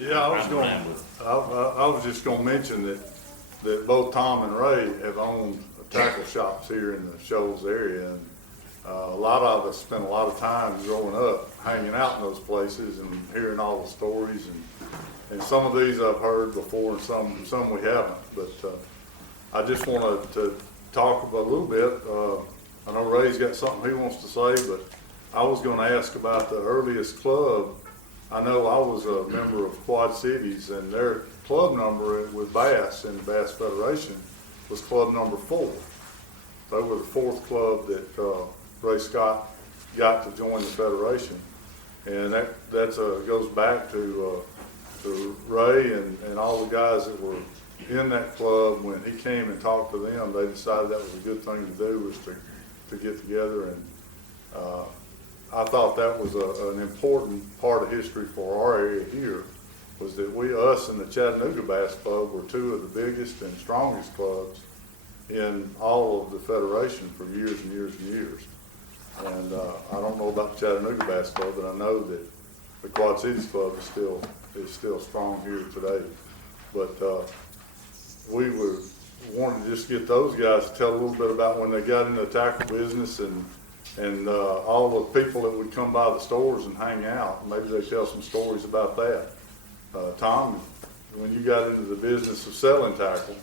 Yeah, I was just gonna mention that both Tom and Ray have owned tackle shops here in the Shoals area, and a lot of us spent a lot of time growing up hanging out in those places and hearing all the stories, and some of these I've heard before and some we haven't, but I just wanted to talk about a little bit. I know Ray's got something he wants to say, but I was gonna ask about the earliest club. I know I was a member of Quad Cities, and their club number with Bass in the Bass Federation was club number 4. They were the 4th club that Ray Scott got to join the federation, and that goes back to Ray and all the guys that were in that club. When he came and talked to them, they decided that was a good thing to do, was to get together, and I thought that was an important part of history for our area here, was that us and the Chattanooga Bass Club were 2 of the biggest and strongest clubs in all of the federation for years and years and years. And I don't know about the Chattanooga Bass Club, but I know that the Quad Cities Club is still strong here today. But we wanted to just get those guys to tell a little bit about when they got into the tackle business, and all the people that would come by the stores and hang out. Maybe they tell some stories about that. Tom, when you got into the business of selling tackle,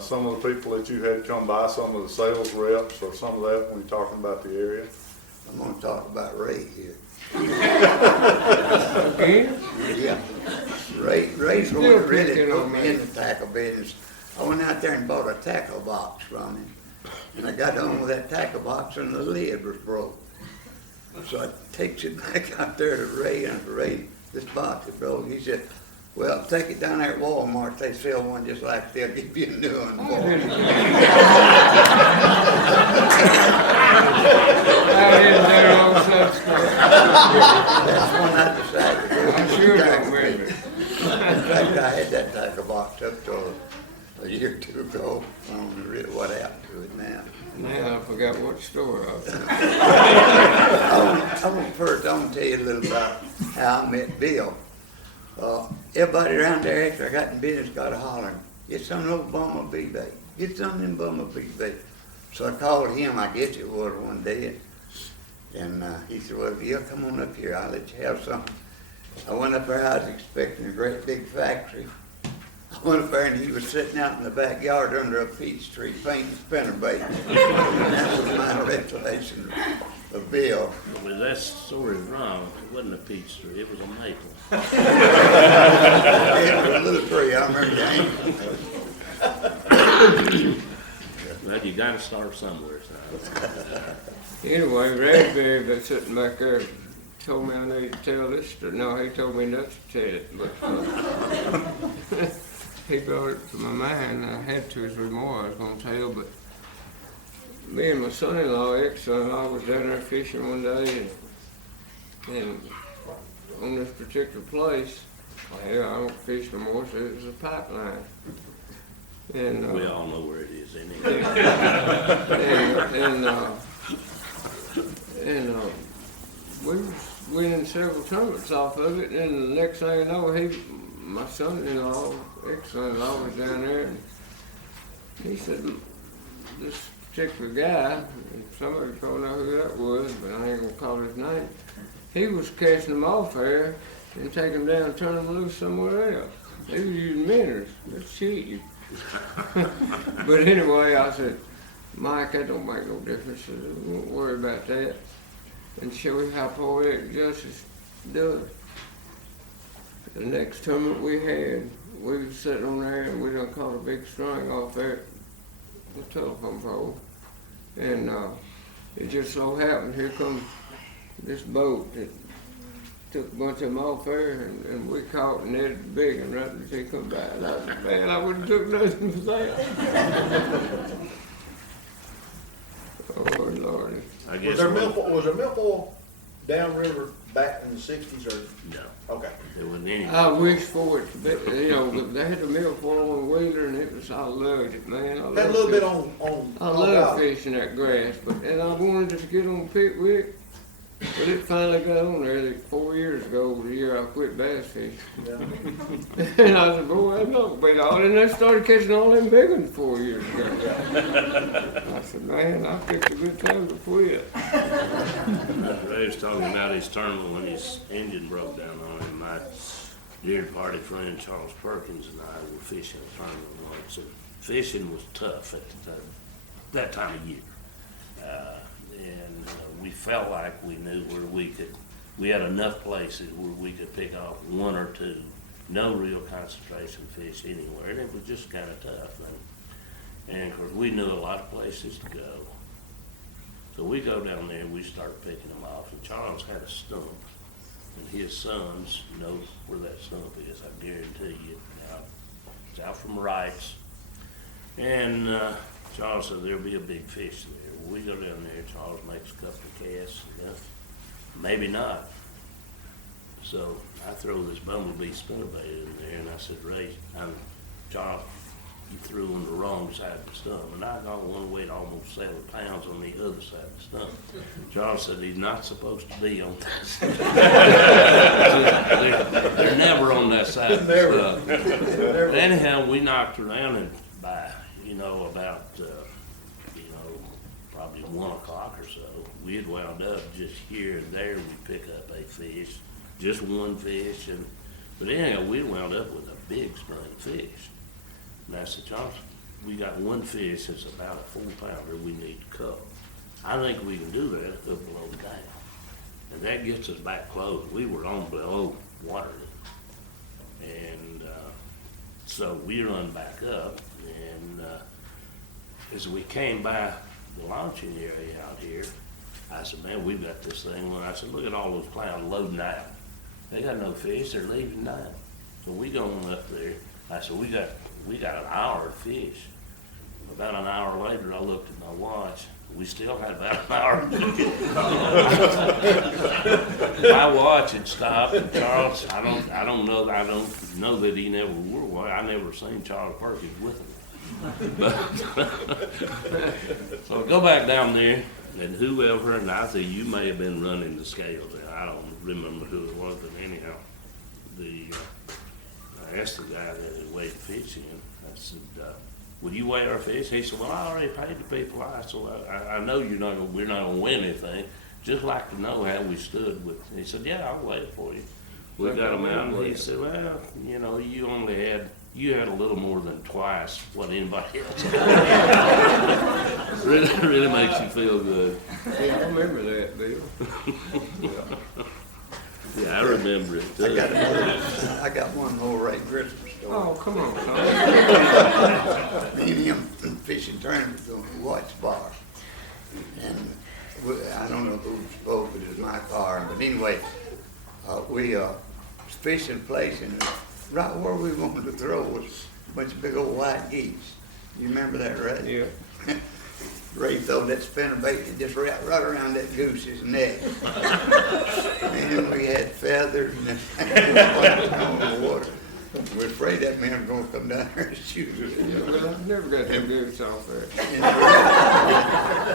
some of the people that you had come by, some of the sales reps or some of that, when you're talking about the area. I'm going to talk about Ray here. Again? Yeah. Ray's the one that really put me in the tackle business. I went out there and bought a tackle box from him. And I got home with that tackle box and the lid was broke. So I takes it back out there to Ray, and Ray, this box is broke. He said, well, take it down there at Walmart. They sell one just like they'll give you a new one. I didn't do no such stuff. That's when I decided to go I to sure the don't tackle remember. business. In fact, I had that tackle box up till a year or 2 ago. I don't know really what happened to it now. Now I forgot what store I was in. I want to tell you a little about how I met Bill. Everybody around there after I got in business got a hollering, get some of those bumblebee bait. Get some of them bumblebee bait. So I called him, I guess it was one day, and he said, well, Bill, come on up here, I'll let you have some. I went up there, I was expecting a great big factory. I went up there and he was sitting out in the backyard under a peach tree painting spinnerbait. That was my recollection of Bill. Well, that story is wrong. It wasn't a peach tree, it was a maple. It was a little tree, I remember that. Well, you gotta start somewhere, son. Anyway, Raspberry been sitting back there, told me I need to tell this story. No, he told me not to tell it, but he brought it to my mind. I had 2 or 3 more I was going to tell, but me and my son-in-law, ex-son-in-law, was down there fishing one day, and on this particular place, well, I don't fish no more, so it was a pipeline. And We all know where it is, anyway. we was winning several tournaments off of it, and the next thing I know, my son-in-law, ex-son-in-law, was down there, and he said, this particular guy, and some of you probably know who that was, but I ain't gonna call his name, he was catching them off there and taking them down and turning them loose somewhere else. He was using minnows. That's cheating. But anyway, I said, Mike, that don't make no difference. I said, don't worry about that. And show you how poetic justice does. The next tournament we had, we was sitting on there and we done caught a big string off there at the telephone pole. And it just so happened, here comes this boat that took a bunch of them off there, and we caught and netted the big one right as he come by. And I said, man, I wouldn't have took nothing for that. Oh, Lordy. I guess. Was there milfoil downriver back in the 60s or? No, Okay. there wasn't any. I wish for it to be, you know, but they had the milfoil on Wheeler, and it was, I loved it, man. I Had a little bit on. I love fishing that grass, and I wanted to get on Pickwick, But it finally got on there like 4 years ago, the year I quit bass fishing. And I said, boy, I'm not big all. And I started catching all them big ones 4 years ago. I said, man, I picked a good time to quit. Ray was talking about his tournament when his engine broke down on him. My dear party friend Charles Perkins and I were fishing a tournament once, and fishing was tough at that time of year. We felt like we knew where we had enough places where we could pick off one or two, no real concentration fish anywhere, and it was just kind of tough. And of course, we knew a lot of places to go. So we go down there and we start picking them off, and Charles had a stump, and his sons know where that stump is, I guarantee you. Now, it's out from Wright's, and Charles said there'll be a big fish there. We go down there, Charles makes a couple of casts, maybe not. So I throw this bumblebee spinnerbait in there, and I said, Ray, Charles, you threw on the wrong side of the stump. And I got one weight almost 7 pounds on the other side of the stump. Charles said he's not supposed to be on that side. they're never on that side of the stump. But anyhow, we knocked around and by, about probably 1 o'clock or so, we had wound up just here and there. We pick up a fish, just one fish, but anyhow, we wound up with a big string of fish. And I said, Charles, we got one fish that's about a 4-pounder we need to cull. I think we can do that up below the dam. And that gets us back close. We were on below water. And so we run back up, and as we came by the launching area out here, I said, man, we've got this thing. Well, I said, look at all those clowns loading out. They got no fish, they're leaving now. So we go on up there. I said, we got an hour of fish. About an hour later, I looked at my watch. We still had about an hour. My watch had stopped, and Charles, I don't know that he never wore. I never seen Charles Perkins with him. But so I go back down there, and whoever, and I think you may have been running the scales. I don't remember who it was, but anyhow, I asked the guy that weighed the fish in. I said, "Will you weigh our fish?" He said, "Well, I already paid the people." I said, "Well, I know we're not gonna win anything. Just like to know how we stood with." He said, "Yeah, I'll weigh it for you." We got him out, and he said, "Well, you had a little more than twice what anybody else had." really makes you feel good. Yeah, I remember that, Bill. Yeah, I remember it too. I got one more Ray Gresham story. Oh, come on, Tom. Me and him fishing tournaments on the Watts Bar. And I don't know who spoke, but it was my car. But anyway, we was fishing a place, and right where we wanted to throw was a bunch of big old white geese. You remember that, right? Yeah. Ray throwed that spinnerbait and just wrapped right around that goose's neck. And we had feathers and on the water. We're afraid that man was going to come down there and shoot us. Yeah, well, I never got them goose off there. And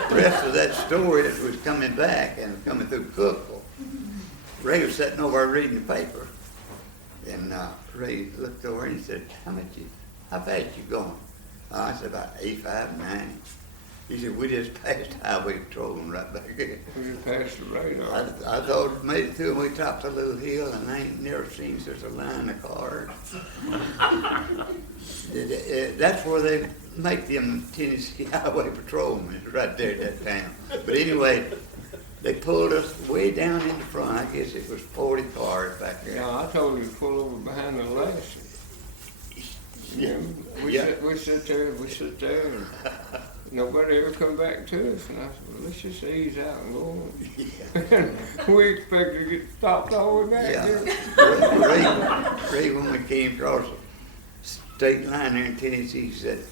the rest of that story as we was coming back and coming through Cookville, Ray was sitting over reading the paper. And Ray looked over and he said, how fast you going? I said, about 85, 90. He said, we just passed highway patrolling right back here. We just passed the radar. I thought it made it through, and we topped a little hill, and I ain't never seen such a line of cars. That's where they make them Tennessee highway patrolmen, right there at that time. But anyway, they pulled us way down in the front. I guess it was 40 cars back there. Yeah, I told you to pull over behind the last. Yeah, we sit there, and nobody ever come back to us, and I said, well, let's just ease out and go on. Yeah. We expected to get stopped all the way back here. Ray, when we came across the state line there in Tennessee, he said,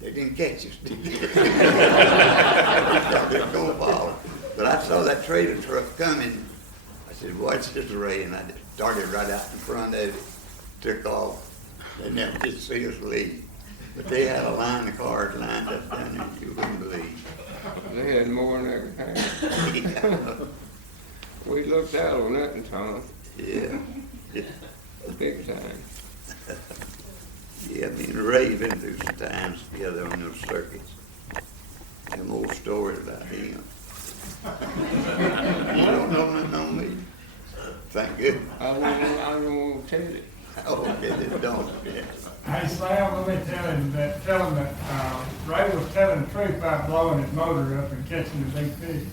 they didn't catch us. They thought they were going to follow. But I saw that trailer truck coming. I said, watch this, Ray, and I just started right out in front of it, took off. They never did see us leave. But they had a line of cars lined up down there you wouldn't believe. They had more than everything. We looked out on that in Tom, Yeah. big time. Yeah, me and Ray been through some times together on those circuits. Them old stories about him. You don't know nothing on me. Thank goodness. I don't want to tell it. Okay, they don't. Yeah. Hey Sam, let me tell him that Ray was telling the truth about blowing his motor up and catching the big fish.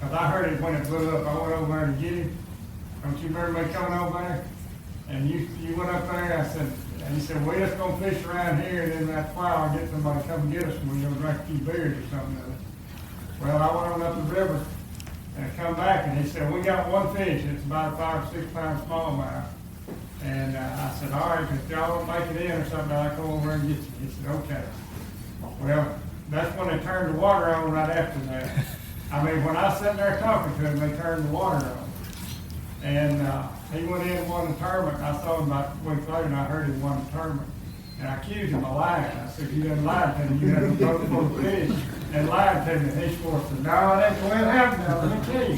Cause I heard it when it blew up. I went over there to get him. Don't you remember me coming over there? And you went up there, and he said, we're just gonna fish around here, and then that while I get somebody to come get us, and we're gonna drink a few beers or something. Well, I went on up the river, and I come back, and he said, we got one fish, it's about a 5 or 6 pound smallmouth. And I said, all right, if y'all don't make it in or something, I'll come over and get you. He said, okay. Well, that's when they turned the water on right after that. I mean, when I was sitting there talking to him, they turned the water on. And he went in and won the tournament. I saw him about a week later, and I heard he won the tournament. And I accused him of lying. I said, you didn't lie to me. You had a boat full of fish and lied to me. And he swore, said, no, that's the way it happened. Now, let me tell you.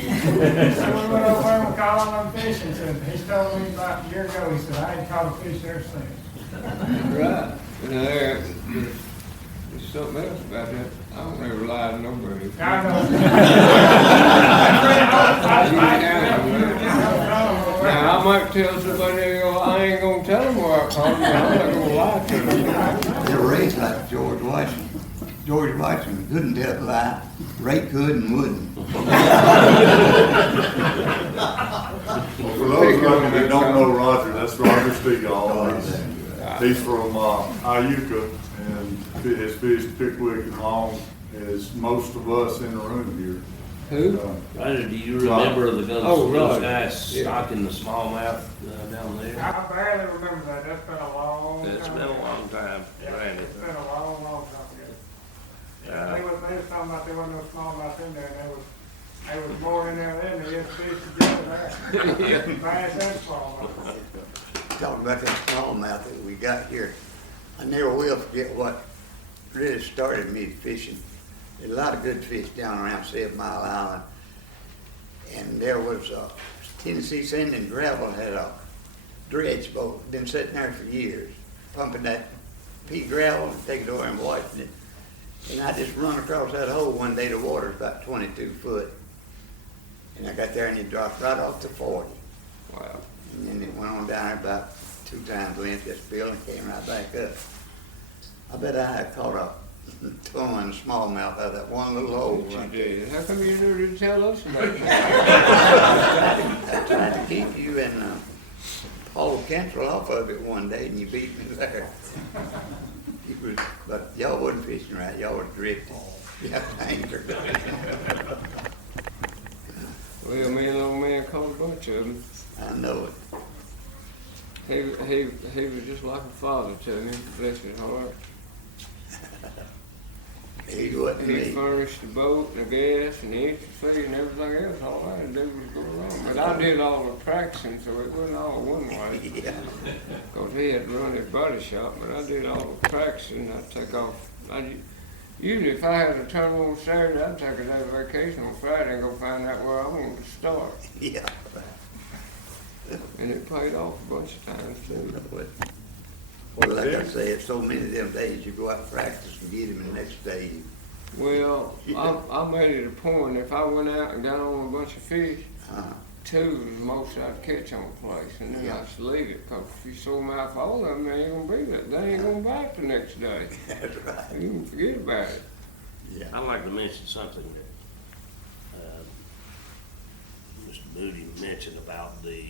So we went over there and caught all them fish and said, he told me about a year ago, he said, I ain't caught a fish ever since. Right. And there's something else about that. I don't ever lie to nobody. I know. Now, I might tell somebody, I ain't gonna tell them where I caught them, but I'm not gonna lie to them. They're raised like George Washington. George Washington couldn't tell a lie. Ray could and wouldn't. For those of you that don't know Roger, that's Roger Stegall. He's from Iuka, and his fish Pickwick and Long as most of us in the room here. Who? Ryder, do you remember those Roger. guys Yeah. stocking the smallmouth down there? I barely remember that. That's been a long time. It's been a long time, Yeah, granted. it's been a long, long time ago. Yeah. They was talking about there wasn't no smallmouth in there, and there was more in there than there is fish together there. Bass and smallmouth. Talking about that smallmouth that we got here, I never will forget what really started me fishing. There's a lot of good fish down around 7 Mile Island. And there was Tennessee Sand and Gravel had a dredge boat, been sitting there for years, pumping that pea gravel, take it over and washing it. And I just run across that hole one day, the water's about 22 foot. And I got there and it dropped right off to 40. Wow. And then it went on down there about 2 times length, this bill, and came right back up. I bet I had caught a ton smallmouth out of that one little hole. What you Right did? How come you never did tell us about it? I tried to keep you and Paul Cantrell off of it one day, and you beat me there. But y'all wasn't fishing right, y'all was drifting. Yeah, anchored. Well, me and old man caught a bunch of them. I know it. He was just like a father to me, bless his heart. He wasn't He me. furnished the boat, and the gas, and the entry fee, and everything else. All I had to do was go along. But I did all the practicing, so it wasn't all one way. Yeah. Because he had to run his body shop, but I did all the practicing. I'd take off. Usually, if I had a tournament on Saturday, I'd take a day of vacation on Friday and go find out where I wanted to start. Yeah. And it paid off a bunch of times, too. Well, like I say, it's so many of them days you go out and practice and get them, and the next day you. Well, I made it a point, if I went out and got on a bunch of fish, 2 was the most I'd catch on a place, and then I'd just leave it, because if you sold them out for all of them, they ain't gonna be that. They ain't gonna bite the next day. That's right. You can forget about it. Yeah. I'd like to mention something that Mr. Moody mentioned about the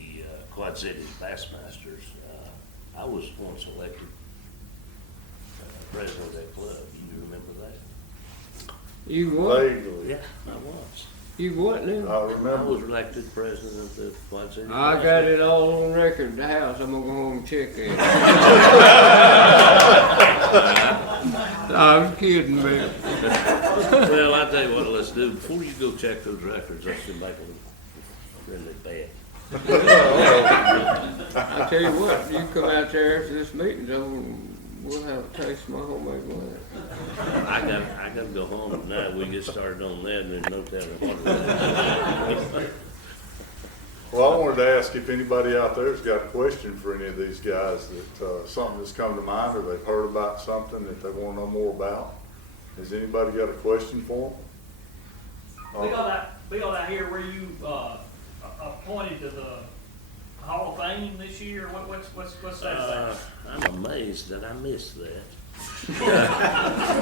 Quad Cities Bassmasters. I was once elected president of that club. You remember that? You what? Vaguely. Yeah, I was. You what now? I I remember. was elected president of the Quad Cities. I got it all on record at the house. I'm gonna go home and check it. I'm kidding, man. Well, I tell you what, let's do, before you go check those records, let's see back them really bad. I tell you what, you come out there after this meeting's over, and we'll have a taste of my homemade wine. I gotta go home tonight. We get started on that and there's no telling what it is. to ask if anybody out there's got a question for any of these guys, that, something that's come to mind, or they've heard about something that they wanna know more about. Has anybody got a question for them? Bill, I hear where you, appointed to the Hall of Fame this year, what's that about? I'm amazed that I missed that.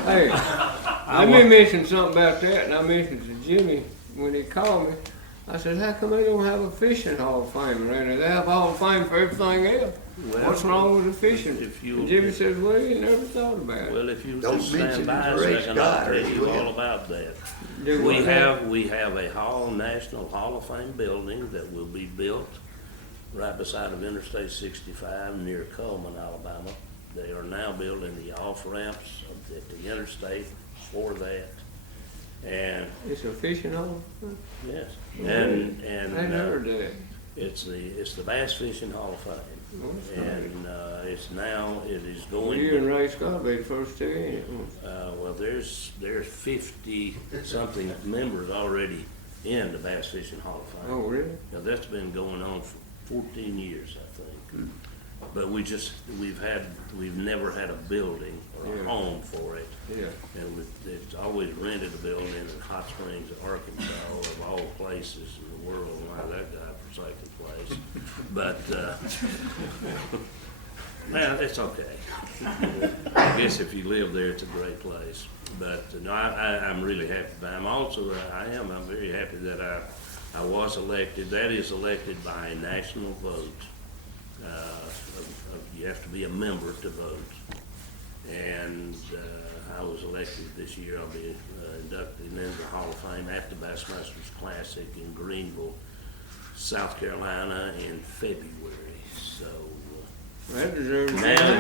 Hey, let me mention something about that, and I mentioned to Jimmy when he called me. I said, how come they don't have a fishing Hall of Fame around there? They have a Hall of Fame for everything else. Well, What's wrong with the fishing? if you- And Jimmy says, well, you never thought about it. Well, if you Don't just mention stand by a his race second, I'll guy, tell you will. all about that. Do We what? have a National Hall of Fame building that will be built right beside of Interstate 65 near Cullman, Alabama. They are now building the off-ramps at the interstate for that. And, It's a fishing hall? yes, I and, hadn't heard that. it's the Bass Fishing Hall of Fame. Well, that's nice. And, it is Well, going you and to, Ray Scott be the first two in it. well, there's 50-something members already in the Bass Fishing Hall of Fame. Oh, really? Now, that's been going on for 14 years, I think. But we've never had a building or a Yeah. home for it. Yeah. And it's always rented a building in Hot Springs, Arkansas, of all places in the world. Why that godforsaken place. But, well, it's okay. I guess if you live there, it's a great place. But, no, I'm really happy. But I'm also, I'm very happy that I was elected. That is elected by a national vote. You have to be a member to vote. And I was elected this year. I'll be inducted into the Hall of Fame at the Bassmasters Classic in Greenville, South Carolina in February. So That deserves now,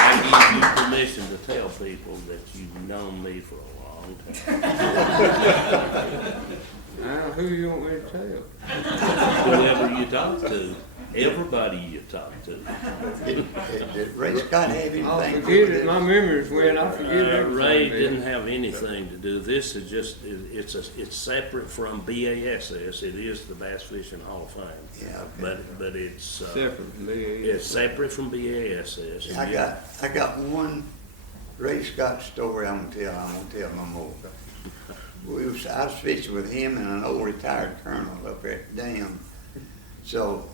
I give you permission to tell people that you've known me for a long time. Now, who you want me to tell? Whoever you talk to, everybody you talk to. Did Ray Scott have I'll anything to do forget with it. it? My memory's when I forget everything. Ray Bill. didn't have anything to do. This is just, it's separate from BASS. It is the Bass Fishing Hall of Fame. Yeah, okay. But it's, Separate from me. it's separate from BASS. I got one Ray Scott story I'm gonna tell. I'm gonna tell no more. I was fishing with him and an old retired colonel up at the dam. So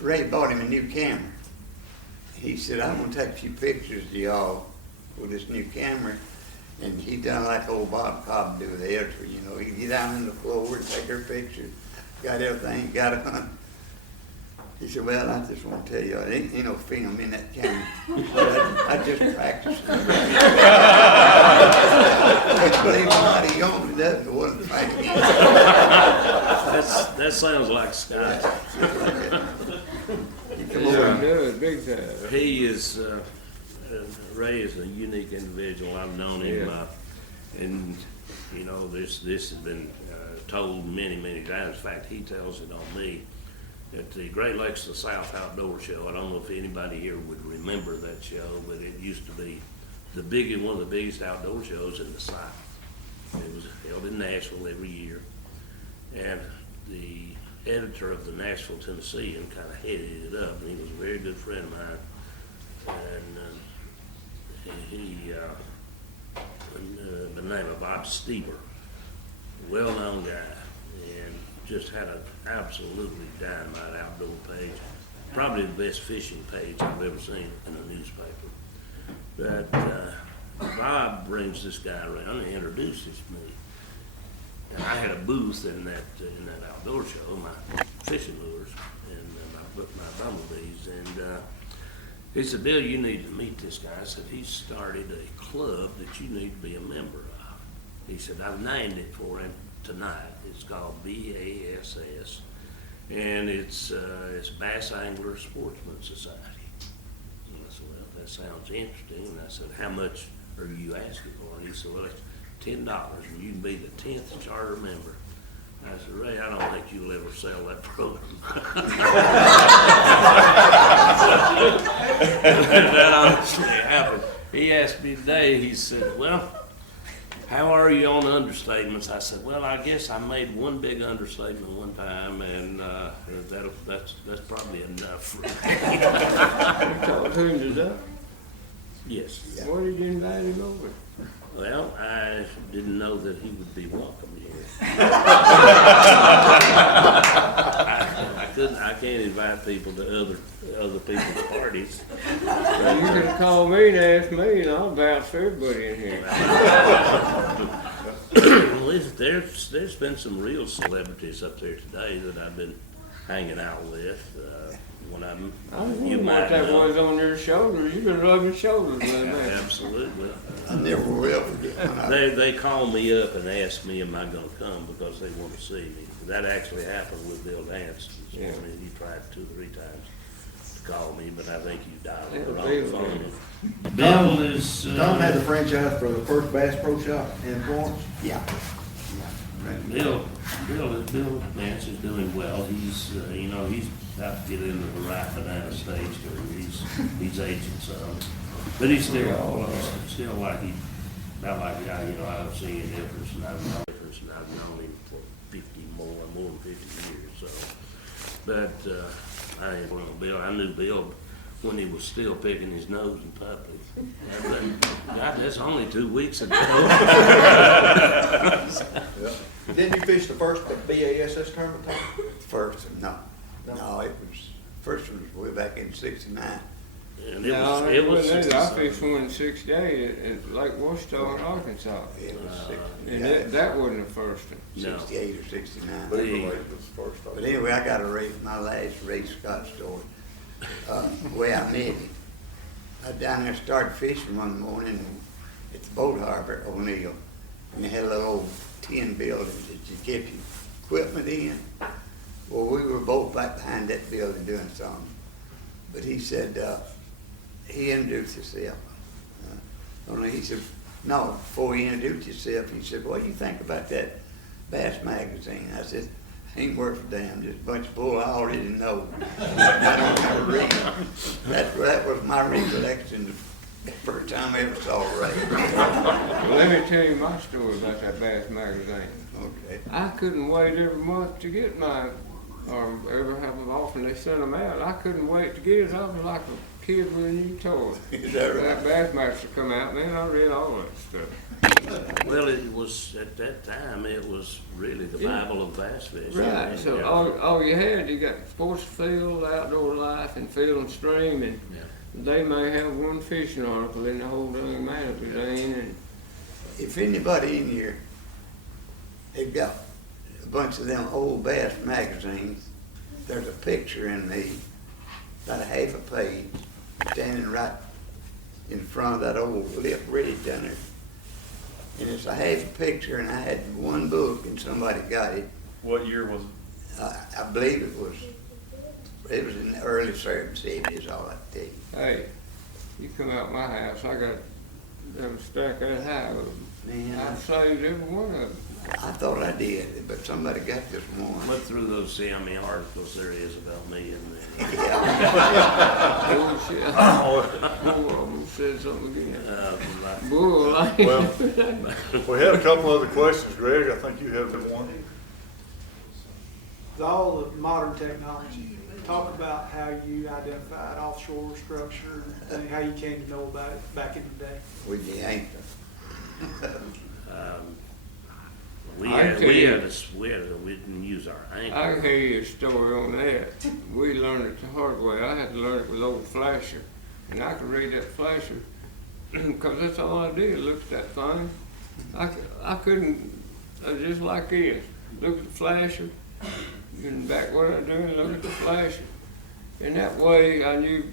Ray bought him a new camera. He said, I'm gonna take a few pictures of y'all with this new camera. And he done like old Bob Cobb do with the editor, you know, he'd get down on the floor and take her pictures, got everything, got a hunt. He said, well, I just want to tell you, there ain't no film in that camera. I just practiced. Believe it or not, he only does, it wasn't practicing. That sounds like Scott. Yeah, he does, big time. He is, Ray is a unique individual. I've known him, Yeah. and, you know, this has been told many, many times. In fact, he tells it on me. At the Great Lakes of the South Outdoor Show, I don't know if anybody here would remember that show, but it used to be one of the biggest outdoor shows in the South. It was held in Nashville every year, and the editor of the Nashville Tennessean kind of headed it up, and he was a very good friend of mine. And he the name of Bob Stever, well-known guy, and just had an absolutely dynamite outdoor page. Probably the best fishing page I've ever seen in a newspaper. But Bob brings this guy around and introduces me. And I had a booth in that outdoor show, my fishing lures and my bumblebees. And he said, Bill, you need to meet this guy. I said, he started a club that you need to be a member of. He said, I've named it for him tonight. It's called BASS, and it's Bass Angler Sportsman Society. And I said, well, that sounds interesting. And I said, how much are you asking for? And he said, well, it's $10, and you can be the 10th charter member. I said, Ray, I don't think you'll ever sell that program. That honestly happened. He asked me today, he said, well, how are you on understatements? I said, well, I guess I made one big understatement one time, and that's probably enough for me. You talked to him today? Yes. Why did you invite him over? Well, I didn't know that he would be welcome here. I can't invite people to other people's parties. Well, you can call me and ask me, and I'll vouch for everybody in here. Well, there's been some real celebrities up there today that I've been hanging out with. When I you wonder might what that know. was on your shoulders. You've been rubbing shoulders with that. Absolutely. I never will forget when They call me up and ask me, am I gonna come, because they want to see me. That actually happened with Bill Dance. Yeah. I mean, he tried 2 or 3 times to call me, but I think you dialed Yeah, the wrong Bill phone. Bill is, Tom had the franchise for the first Bass Pro Shop in Florence. Yeah. Bill Dance is doing well. He's, he's about to get into the ripe banana stage where he's aging some. But he's still not like a guy, I don't see any difference, and I've known him for more than 50 years, so. But, I knew Bill when he was still picking his nose in puppies. God, that's only 2 weeks ago. Didn't you fish the first BASS tournament, Tom? First, no, first one was way back in '69. And No, it was I 67. fished one in 68 at Lake Washita in Arkansas. It was And that wasn't the first one. No. 68 or 69. Beaver Lake was first. But anyway, I got my last Ray Scott story. The way I met him. I down there started fishing one morning at the boat harbor at O'Neill. And they had a little old tin building that you kept your equipment in. Well, we were both back behind that building doing something. But he said, he introduced himself. Only he said, no, before he introduced himself, he said, what do you think about that Bass magazine? I said, ain't worth a damn, just a bunch of bull I already know. I don't have to read. That was my recollection the first time I ever saw Ray. Well, let me tell you my story about that Bass magazine. Okay. I couldn't wait every month to get mine, or ever have them often they sent them out. I couldn't wait to get it. I was like a kid with a new toy. Is that right? That Bassmaster come out, man, I read all that stuff. Well, it was, at that time, it was really the Yeah. Bible of bass fishing. Right, so Yeah. all you had, you got sports field, outdoor life, and field and stream, and Yeah. they may have one fishing article in the whole dang magazine, and If anybody in here, they've got a bunch of them old Bass magazines, there's a picture in me, about a half a page, standing right in front of that old lip ridge down there. And it's a half a picture, and I had one book, and somebody got it. What year was it? I believe it was in the early 70s, all I tell you. hey, you come out my house, I got them stack that high of them. Man, I've saved every one of them. I thought I did, but somebody got this one. Look through those, see how many articles there is about me in there. Yeah. Bullshit. Bull almost said something again. Bull, I Well, we had a couple other questions, Greg. I think you have one. With all the modern technology, talk about how you identified offshore structure and how you came to know about it back in the day. With the anchor. We didn't use our can anchor. tell you a story on that. We learned it the hard way. I had to learn it with old flasher, and I could read that flasher because that's all I did. Look at that thing. I couldn't. I was just like this. Look at the flasher, and back what I'm doing. Look at the flasher, and that way I knew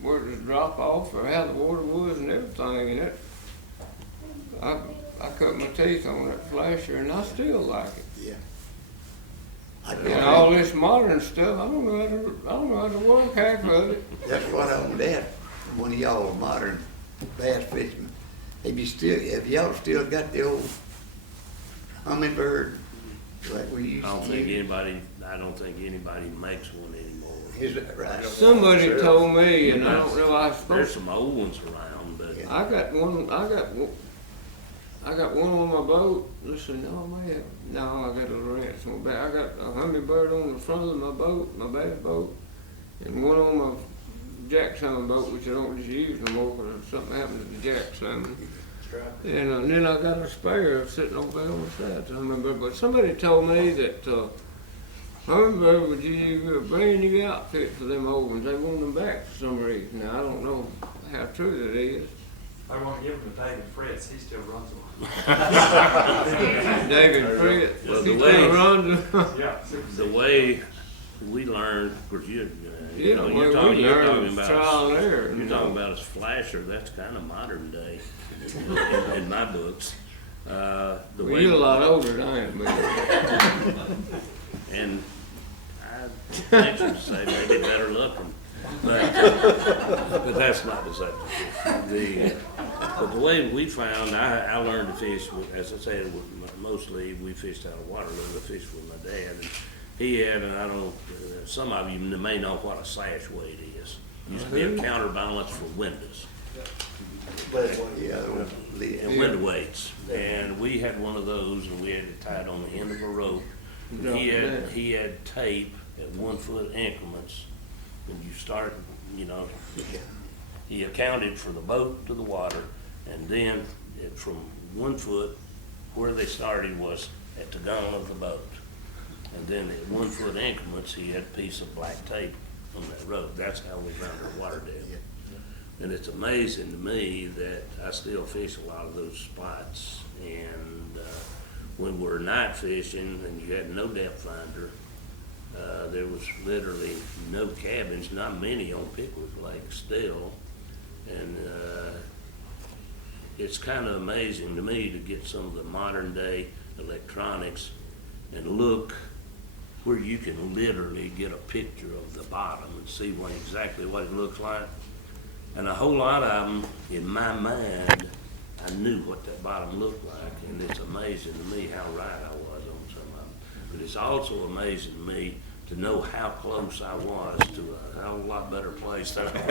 where to drop off or how the water was and everything. And I cut my teeth on that flasher, and I still like it. Yeah. I And all this modern stuff, I don't know how to work half of it. That's what I want to ask one of y'all modern bass fishermen. Have y'all still got the old hummingbird like we used I don't to think use? anybody makes one anymore. Is that right? Somebody told me, and I don't know, I was There's supposed some old ones around, but Yeah. I got one, I got one on my boat. Listen, no, man. No, I got a ranch on my back. I got a hummingbird on the front of my boat, my bass boat, and one on my jack salmon boat, which I don't just use no more because something happened to the jack salmon. And then I got a spare sitting over there on the side. So I remember, but somebody told me that hummingbird would give you a brand new outfit for them old ones. They want them back for some reason. Now I don't know how true that is. I want to give him to David Fritz, he still runs them. David Fritz, Well, he still runs. Yeah. The way we learned, of course, you're Well, we learned talking was trial and about, error. you're talking about a flasher, that's kind of modern day in my books. The Well, way, you're a lot older than I am, man. and I mentioned to say maybe better looking, but that's not the subject. But the way we found, I learned to fish, as I said, mostly we fished out of Waterloo. I fished with my dad, and he had, and I don't, some of you may know what a sash weight is. Used to be a counterbalance for windows. Yeah, And window weights, and we had one of those, and we had it tied on the end of a rope. He had tape at 1 foot increments. When you start, he accounted for the boat to the water, and then from 1 foot, where they started was at the gunwale of the boat. And then at 1 foot increments, he had a piece of black tape on that rope. That's how we found our Lauderdale. And it's amazing to me that I still fish a lot of those spots. And when we're night fishing and you had no depth finder, there was literally no cabins, not many on Pickwick Lake still. And it's kind of amazing to me to get some of the modern day electronics and look where you can literally get a picture of the bottom and see exactly what it looks like. And a whole lot of them, in my mind, I knew what that bottom looked like, and it's amazing to me how right I was on some of them. But it's also amazing to me to know how close I was to a whole lot better place than I was.